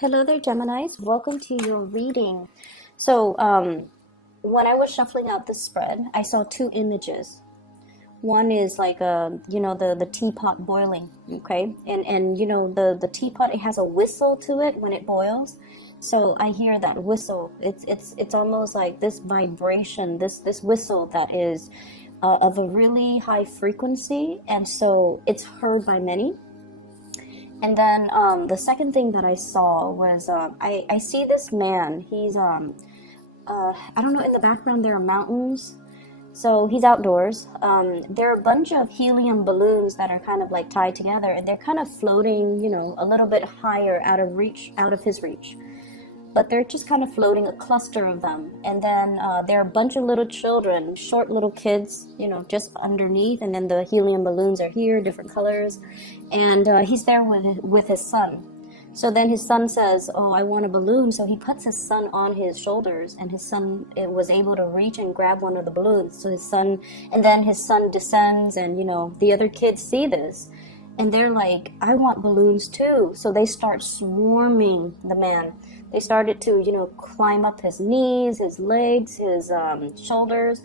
Hello there, Geminis. Welcome to your reading. So, when I was shuffling out the spread, I saw two images. One is like the teapot boiling, okay? And the teapot, it has a whistle to it when it boils. So I hear that whistle. It's almost like this vibration, this whistle that is of a really high frequency, and so it's heard by many. And then the second thing that I saw was I see this man. He's I don't know, in the background there are mountains. So he's outdoors. There are a bunch of helium balloons that are kind of like tied together, and they're kind of floating, a little bit higher out of his reach. But they're just kind of floating, a cluster of them. And then there are a bunch of little children, short little kids, just underneath. And then the helium balloons are here, different colors. And he's there with his son. So then his son says, "Oh, I want a balloon." So he puts his son on his shoulders, and his son was able to reach and grab one of the balloons. And then his son descends, and the other kids see this, and they're like, "I want balloons too." So they start swarming the man. They started to, climb up his knees, his legs, his shoulders,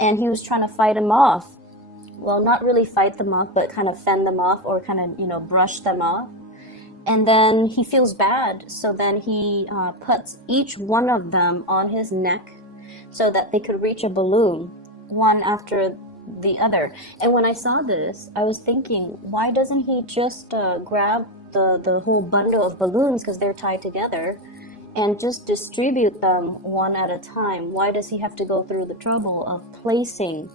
and he was trying to fight them off. Well, not really fight them off, but kind of fend them off, or kind of, brush them off. And then he feels bad, so then he puts each one of them on his neck so that they could reach a balloon, one after the other. And when I saw this, I was thinking, why doesn't he just grab the whole bundle of balloons, because they're tied together, and just distribute them one at a time? Why does he have to go through the trouble of placing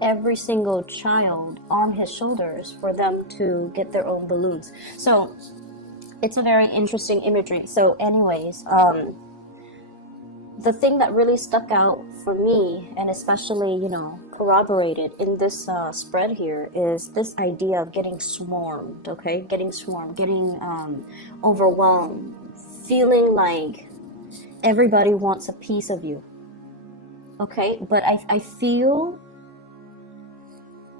every single child on his shoulders for them to get their own balloons? So it's a very interesting imagery. So anyways, the thing that really stuck out for me, and especially, corroborated in this spread here, is this idea of getting swarmed, okay? Getting swarmed, getting overwhelmed, feeling like everybody wants a piece of you, okay? But I feel,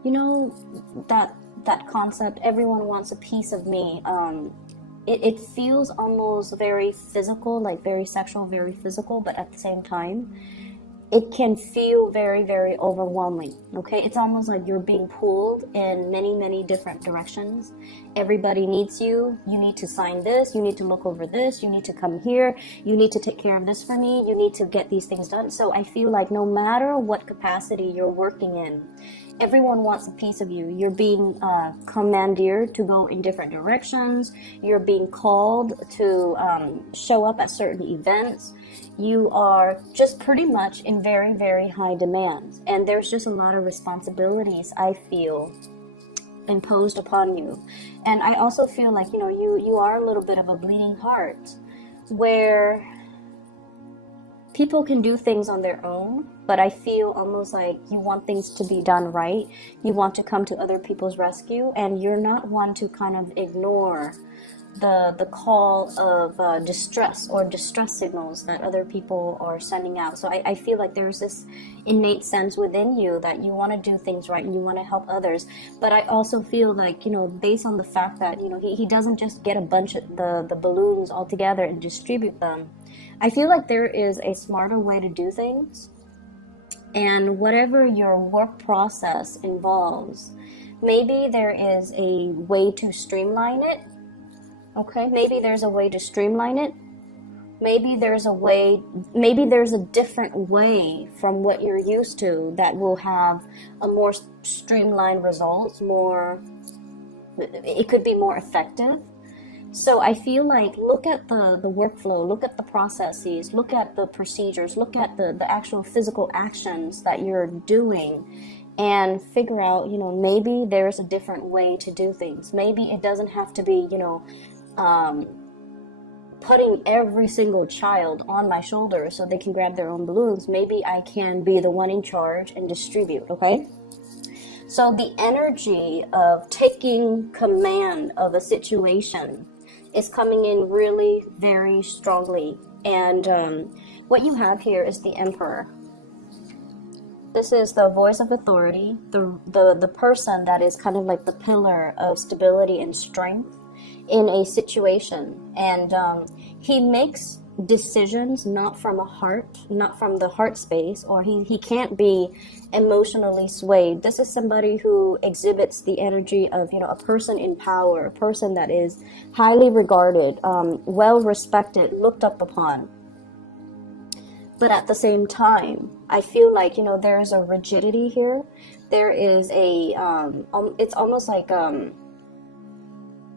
that concept, everyone wants a piece of me. It feels almost very physical, like very sexual, very physical, but at the same time, it can feel very, very overwhelming, okay? It's almost like you're being pulled in many, many different directions. Everybody needs you. You need to sign this. You need to look over this. You need to come here. You need to take care of this for me. You need to get these things done. So I feel like no matter what capacity you're working in, everyone wants a piece of you. You're being commandeered to go in different directions. You're being called to show up at certain events. You are just pretty much in very, very high demand. And there's just a lot of responsibilities, I feel, imposed upon you. And I also feel like, you are a little bit of a bleeding heart, where people can do things on their own, but I feel almost like you want things to be done right. You want to come to other people's rescue, and you're not one to kind of ignore the call of distress or distress signals that other people are sending out. So I feel like there's this innate sense within you that you want to do things right and you want to help others. But I also feel like, based on the fact that, he doesn't just get a bunch of the balloons all together and distribute them. I feel like there is a smarter way to do things. And whatever your work process involves, maybe there is a way to streamline it. Okay, maybe there's a way to streamline it. Maybe there's a different way from what you're used to that will have a more streamlined result, it could be more effective. So I feel like, look at the workflow, look at the processes, look at the procedures, look at the actual physical actions that you're doing, and figure out, maybe there's a different way to do things. Maybe it doesn't have to be, putting every single child on my shoulder so they can grab their own balloons. Maybe I can be the one in charge and distribute, okay? So the energy of taking command of a situation is coming in really very strongly. And what you have here is the Emperor. This is the voice of authority, the person that is kind of like the pillar of stability and strength. in a situation, and he makes decisions not from a heart, not from the heart space, or he can't be emotionally swayed. This is somebody who exhibits the energy of, you know, a person in power, a person that is highly regarded, well respected, looked up upon. But at the same time, I feel like, you know, there's a rigidity here. There is a it's almost like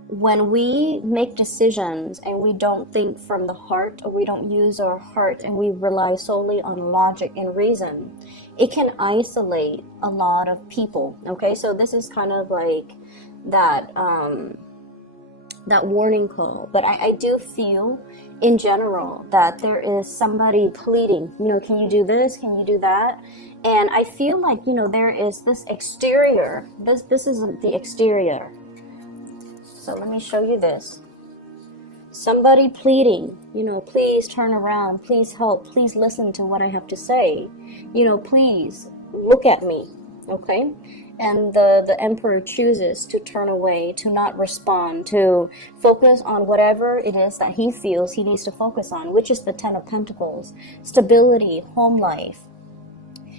when we make decisions and we don't think from the heart, or we don't use our heart and we rely solely on logic and reason, it can isolate a lot of people. Okay, so this is kind of like that that warning call. But I do feel in general that there is somebody pleading, you know, can you do this, can you do that? And I feel like, you know, there is this exterior, this is the exterior. So let me show you this. Somebody pleading, you know, please turn around, please help, please listen to what I have to say, you know, please look at me. Okay, and the emperor chooses to turn away, to not respond, to focus on whatever it is that he feels he needs to focus on, which is the Ten of Pentacles, stability, home life,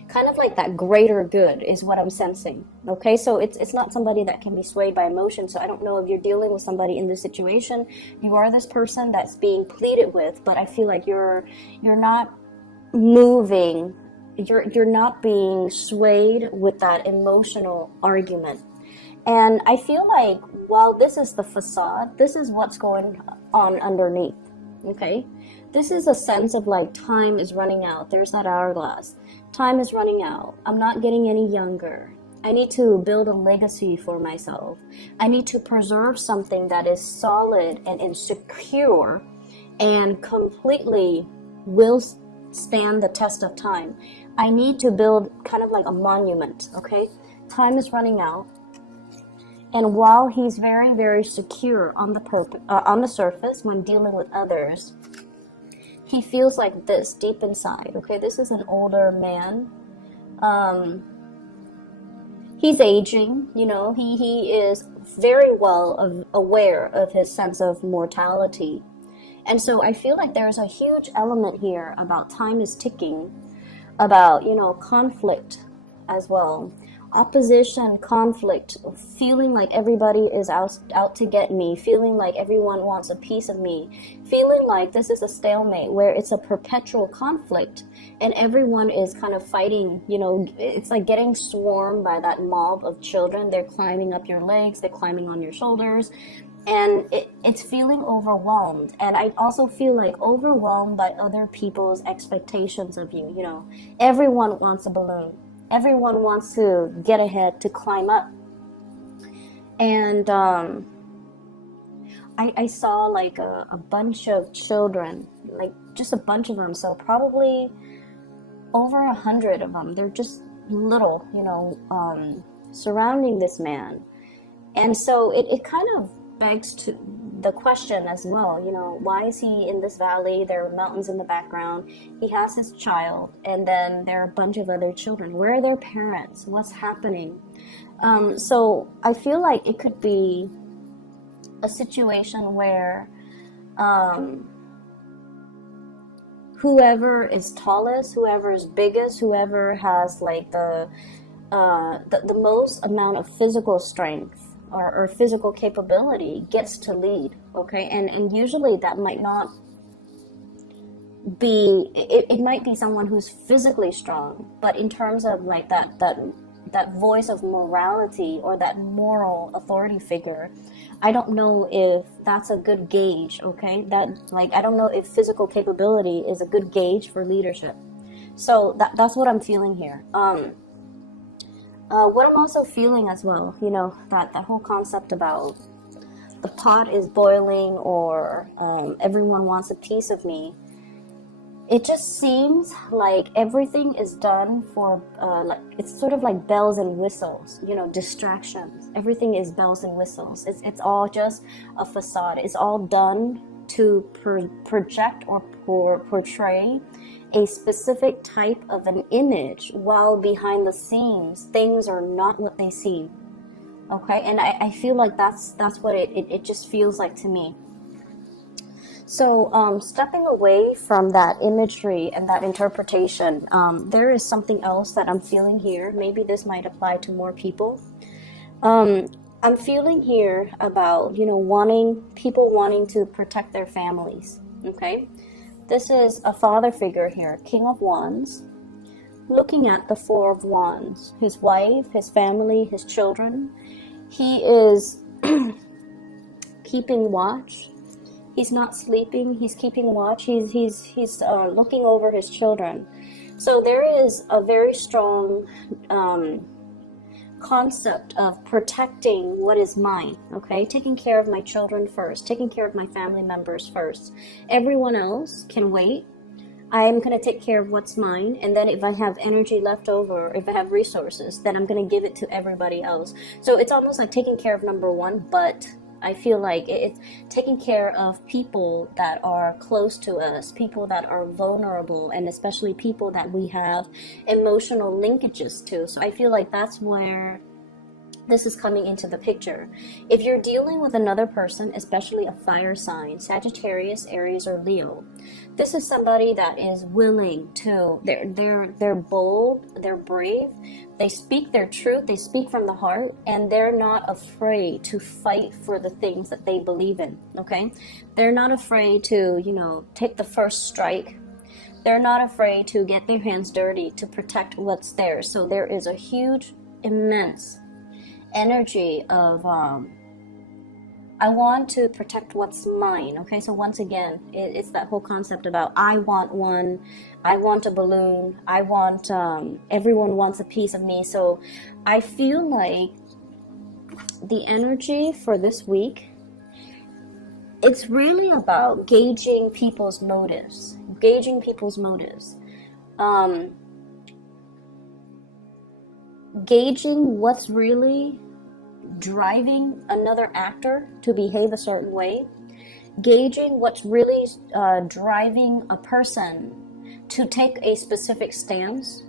kind of like that greater good is what I'm sensing. Okay, so it's not somebody that can be swayed by emotion. So I don't know if you're dealing with somebody in this situation. You are this person that's being pleaded with, but I feel like you're not moving. You're not being swayed with that emotional argument. And I feel like while this is the facade, this is what's going on underneath. Okay, this is a sense of like time is running out. There's that hourglass. Time is running out. I'm not getting any younger. I need to build a legacy for myself. I need to preserve something that is solid and secure and completely will stand the test of time. I need to build kind of like a monument. Okay, time is running out. And while he's very, very secure on the surface when dealing with others, he feels like this deep inside. Okay, this is an older man. He's aging. You know, he is very well aware of his sense of mortality. And so I feel like there's a huge element here about time is ticking, about, you know, conflict as well. Opposition, conflict, feeling like everybody is out to get me, feeling like everyone wants a piece of me, feeling like this is a stalemate where it's a perpetual conflict and everyone is kind of fighting. You know, it's like getting swarmed by that mob of children. They're climbing up your legs, they're climbing on your shoulders, and it's feeling overwhelmed. And I also feel like overwhelmed by other people's expectations of you. You know, everyone wants a balloon. Everyone wants to get ahead, to climb up. And I saw like a bunch of children, like just a bunch of them. So probably over 100 of them. They're just little, you know, surrounding this man. And so it kind of begs to the question as well, you know, why is he in this valley? There are mountains in the background. He has his child, and then there are a bunch of other children. Where are their parents? What's happening? So I feel like it could be a situation where whoever is tallest, whoever is biggest, whoever has like the most amount of physical strength or physical capability gets to lead. Okay, and usually that might not be, it might be someone who's physically strong, but in terms of like that voice of morality or that moral authority figure, I don't know if that's a good gauge. Okay, that, like, I don't know if physical capability is a good gauge for leadership. So that's what I'm feeling here. What I'm also feeling as well, you know, that whole concept about the pot is boiling, or everyone wants a piece of me. It just seems like everything is done for, like, it's sort of like bells and whistles, you know, distractions. Everything is bells and whistles. It's all just a facade. It's all done to project or portray a specific type of an image, while behind the scenes things are not what they seem. Okay, and I feel like that's what it just feels like to me. So stepping away from that imagery and that interpretation, there is something else that I'm feeling here. Maybe this might apply to more people. I'm feeling here about, people wanting to protect their families. Okay, this is a father figure here, King of Wands, looking at the Four of Wands, his wife, his family, his children. He is keeping watch. He's not sleeping. He's keeping watch. He's looking over his children. So there is a very strong concept of protecting what is mine. Okay, taking care of my children first, taking care of my family members first. Everyone else can wait. I'm going to take care of what's mine, and then if I have energy left over, if I have resources, then I'm going to give it to everybody else. So it's almost like taking care of number one, but I feel like it's taking care of people that are close to us, people that are vulnerable, and especially people that we have emotional linkages to. So I feel like that's where this is coming into the picture. If you're dealing with another person, especially a fire sign, Sagittarius, Aries, or Leo, this is somebody that is willing to, they're bold, they're brave, they speak their truth, they speak from the heart, and they're not afraid to fight for the things that they believe in, okay? They're not afraid to, take the first strike. They're not afraid to get their hands dirty to protect what's theirs. So there is a huge, immense energy of I want to protect what's mine. Okay, so once again, it's that whole concept about I want one, I want a balloon, I want everyone wants a piece of me. So I feel like the energy for this week, it's really about gauging people's motives, gauging what's really driving another actor to behave a certain way, gauging what's really driving a person to take a specific stance.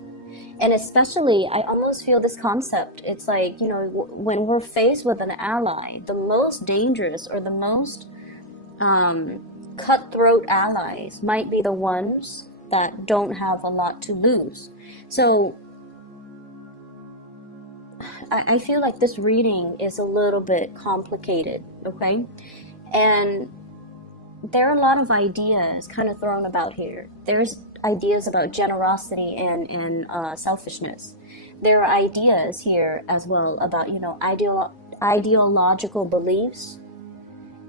And especially, I almost feel this concept, it's like, when we're faced with an ally, the most dangerous or the most cutthroat allies might be the ones that don't have a lot to lose. So I feel like this reading is a little bit complicated, okay? And there are a lot of ideas kind of thrown about here. There's ideas about generosity and selfishness. There are ideas here as well about, ideological beliefs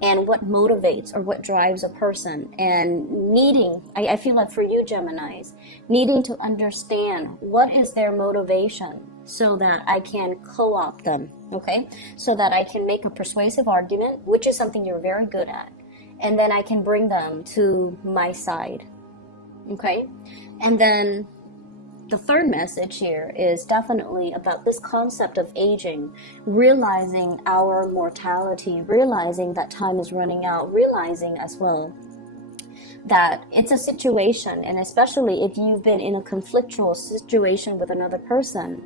and what motivates or what drives a person, and needing, I feel like for you Geminis, needing to understand what is their motivation so that I can co-opt them, okay? So that I can make a persuasive argument, which is something you're very good at, and then I can bring them to my side, okay? And then the third message here is definitely about this concept of aging, realizing our mortality, realizing that time is running out, realizing as well that it's a situation, and especially if you've been in a conflictual situation with another person,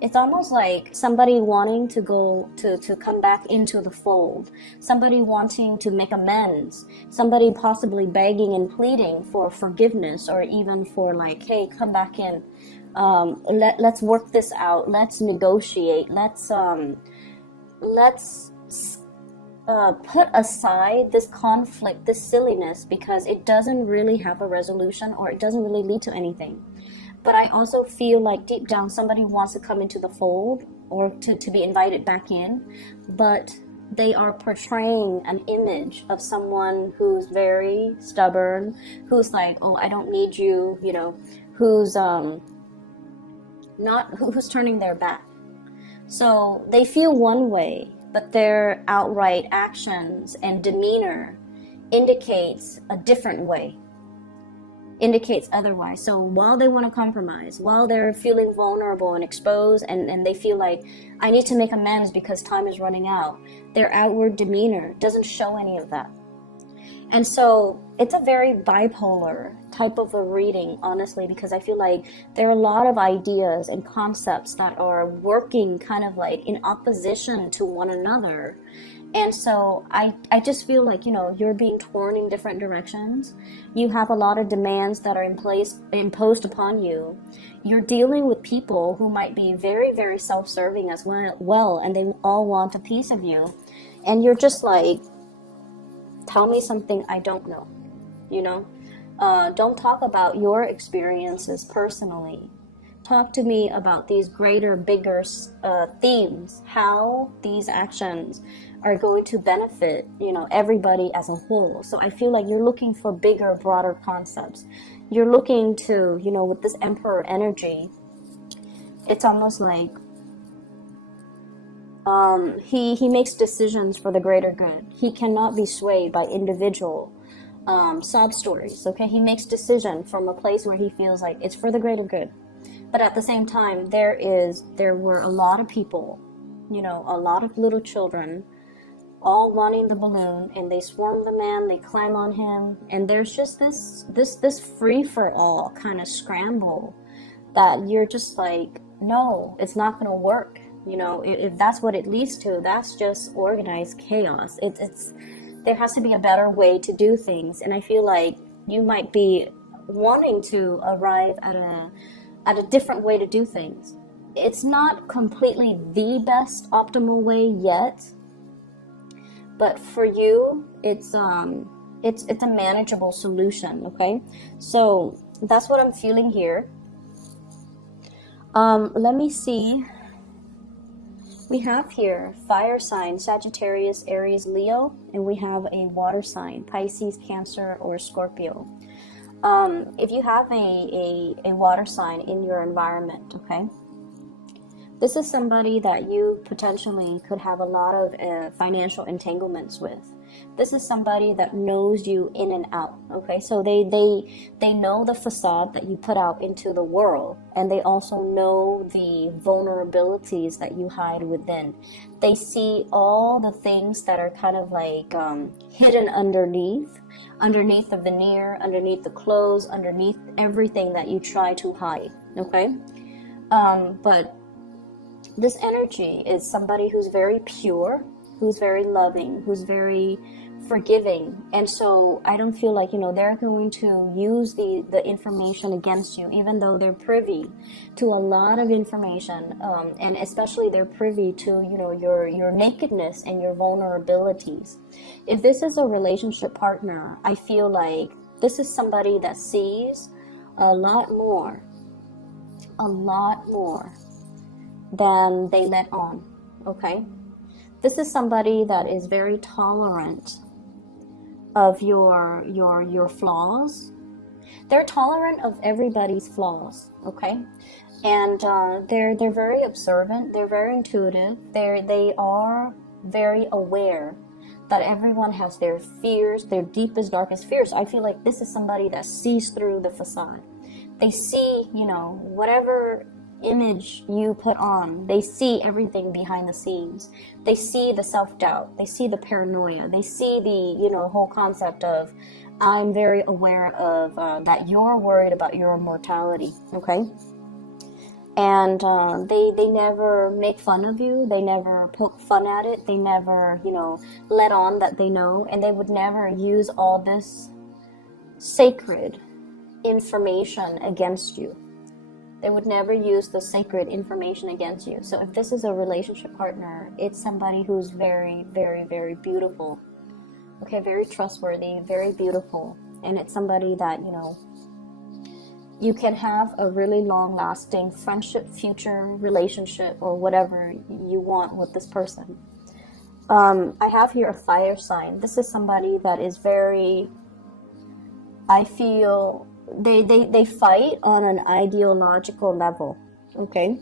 it's almost like somebody wanting to go to come back into the fold, somebody wanting to make amends, somebody possibly begging and pleading for forgiveness, or even for like, hey, come back in, let's work this out, let's negotiate, let's put aside this conflict, this silliness, because it doesn't really have a resolution, or it doesn't really lead to anything. But I also feel like deep down somebody wants to come into the fold, or to be invited back in, but they are portraying an image of someone who's very stubborn, who's like, oh, I don't need you, who's who's turning their back. So they feel one way, but their outright actions and demeanor indicates a different way, indicates otherwise. So while they want to compromise, while they're feeling vulnerable and exposed, and they feel like, I need to make amends because time is running out, their outward demeanor doesn't show any of that. And so it's a very bipolar type of a reading, honestly, because I feel like there are a lot of ideas and concepts that are working kind of like in opposition to one another. And so I just feel like, you're being torn in different directions. You have a lot of demands that are imposed upon you. You're dealing with people who might be very, very self-serving as well, and they all want a piece of you. And you're just like, tell me something I don't know, don't talk about your experiences personally. Talk to me about these greater, bigger themes, how these actions are going to benefit, everybody as a whole. So I feel like you're looking for bigger, broader concepts. You're looking to, with this Emperor energy, it's almost like he makes decisions for the greater good. He cannot be swayed by individual sob stories, okay? He makes decision from a place where he feels like it's for the greater good. But at the same time, there were a lot of people, a lot of little children, all wanting the balloon, and they swarm the man, they climb on him, and there's just this free-for-all kind of scramble that you're just like, no, it's not going to work. If that's what it leads to, that's just organized chaos. There has to be a better way to do things, and I feel like you might be wanting to arrive at a different way to do things. It's not completely the best optimal way yet, but for you, it's a manageable solution. Okay, so that's what I'm feeling here. Let me see. We have here fire sign, Sagittarius, Aries, Leo, and we have a water sign, Pisces, Cancer, or Scorpio. If you have a water sign in your environment, okay, this is somebody that you potentially could have a lot of financial entanglements with. This is somebody that knows you in and out, okay? So they know the facade that you put out into the world, and they also know the vulnerabilities that you hide within. They see all the things that are kind of like hidden underneath the veneer, underneath the clothes, underneath everything that you try to hide, okay? But this energy is somebody who's very pure, who's very loving, who's very forgiving. And so I don't feel like, they're going to use the information against you, even though they're privy to a lot of information. And especially they're privy to, your nakedness and your vulnerabilities. If this is a relationship partner, I feel like this is somebody that sees a lot more than they let on, okay? This is somebody that is very tolerant of your flaws. They're tolerant of everybody's flaws, okay? And they're very observant. They're very intuitive. They are very aware that everyone has their fears, their deepest, darkest fears. I feel like this is somebody that sees through the facade. They see, whatever image you put on, they see everything behind the scenes. They see the self-doubt, they see the paranoia, they see the whole concept of, I'm very aware of that you're worried about your mortality, okay? And they never make fun of you, they never poke fun at it, they never let on that they know, and they would never use all this sacred information against you. They would never use the sacred information against you. So if this is a relationship partner, it's somebody who's very, very, very beautiful. Okay, very trustworthy, very beautiful. And it's somebody that, you can have a really long-lasting friendship, future relationship, or whatever you want with this person. I have here a fire sign. This is somebody that is very, I feel, they fight on an ideological level, okay?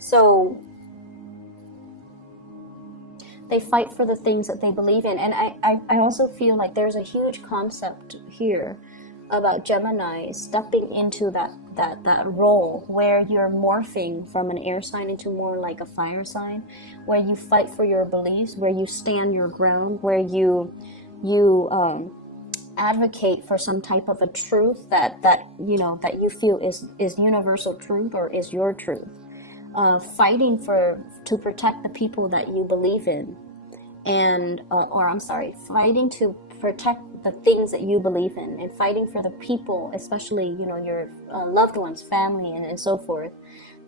So they fight for the things that they believe in. And I also feel like there's a huge concept here about Gemini stepping into that role where you're morphing from an air sign into more like a fire sign, where you fight for your beliefs, where you stand your ground, where you advocate for some type of a truth that you know, that you feel is universal truth or is your truth. Fighting to protect the people that you believe in, and fighting to protect the things that you believe in, and fighting for the people, especially, you know, your loved ones, family, and so forth,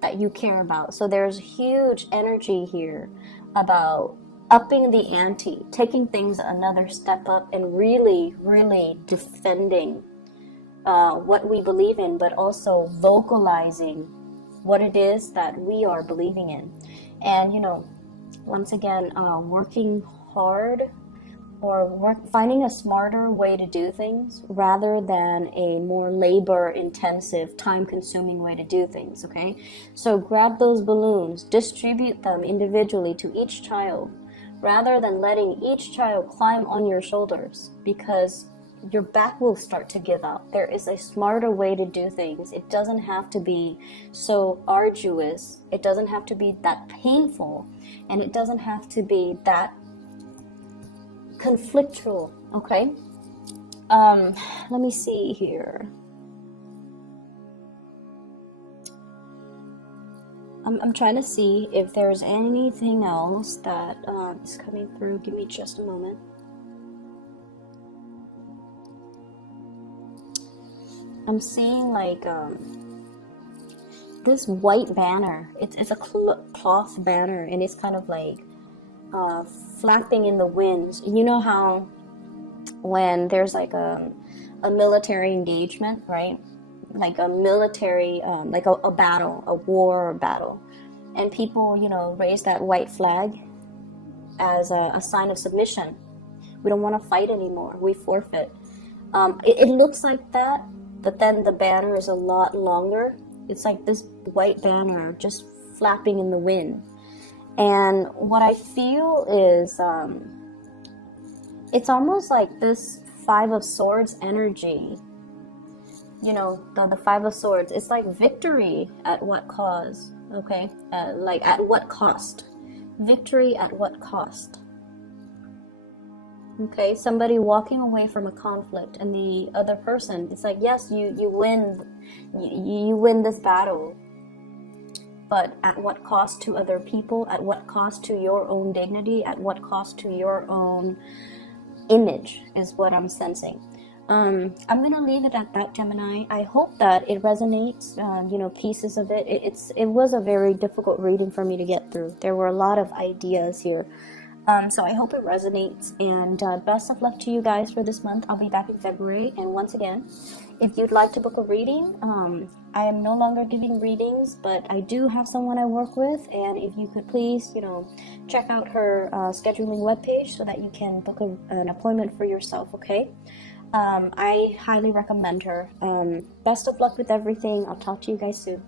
that you care about. So there's huge energy here about upping the ante, taking things another step up, and really, really defending what we believe in, but also vocalizing what it is that we are believing in. And, you know, once again, working hard, or finding a smarter way to do things rather than a more labor intensive, time consuming way to do things. Okay, so grab those balloons, distribute them individually to each child rather than letting each child climb on your shoulders, because your back will start to give out. There is a smarter way to do things. It doesn't have to be so arduous, it doesn't have to be that painful, and it doesn't have to be that conflictual. Okay, let me see here. I'm trying to see if there's anything else that is coming through. Give me just a moment. I'm seeing like this white banner. It's a cloth banner, and it's kind of like flapping in the winds. You know how when there's like a military engagement, right? Like a military, like a battle, a war or battle, and people, you know, raise that white flag as a sign of submission. We don't want to fight anymore. We forfeit. It looks like that, but then the banner is a lot longer. It's like this white banner just flapping in the wind. And what I feel is, it's almost like this Five of Swords energy. You know, the Five of Swords. It's like victory at what cause? Okay, like at what cost? Victory at what cost? Okay, somebody walking away from a conflict, and the other person, it's like, yes, you win, you win this battle. But at what cost to other people? At what cost to your own dignity? At what cost to your own image is what I'm sensing. I'm going to leave it at that, Gemini. I hope that it resonates, you know, pieces of it. It was a very difficult reading for me to get through. There were a lot of ideas here. So I hope it resonates, and best of luck to you guys for this month. I'll be back in February, and once again, if you'd like to book a reading, I am no longer giving readings, but I do have someone I work with, and if you could please, you know, check out her scheduling webpage so that you can book an appointment for yourself, okay? I highly recommend her. Best of luck with everything. I'll talk to you guys soon.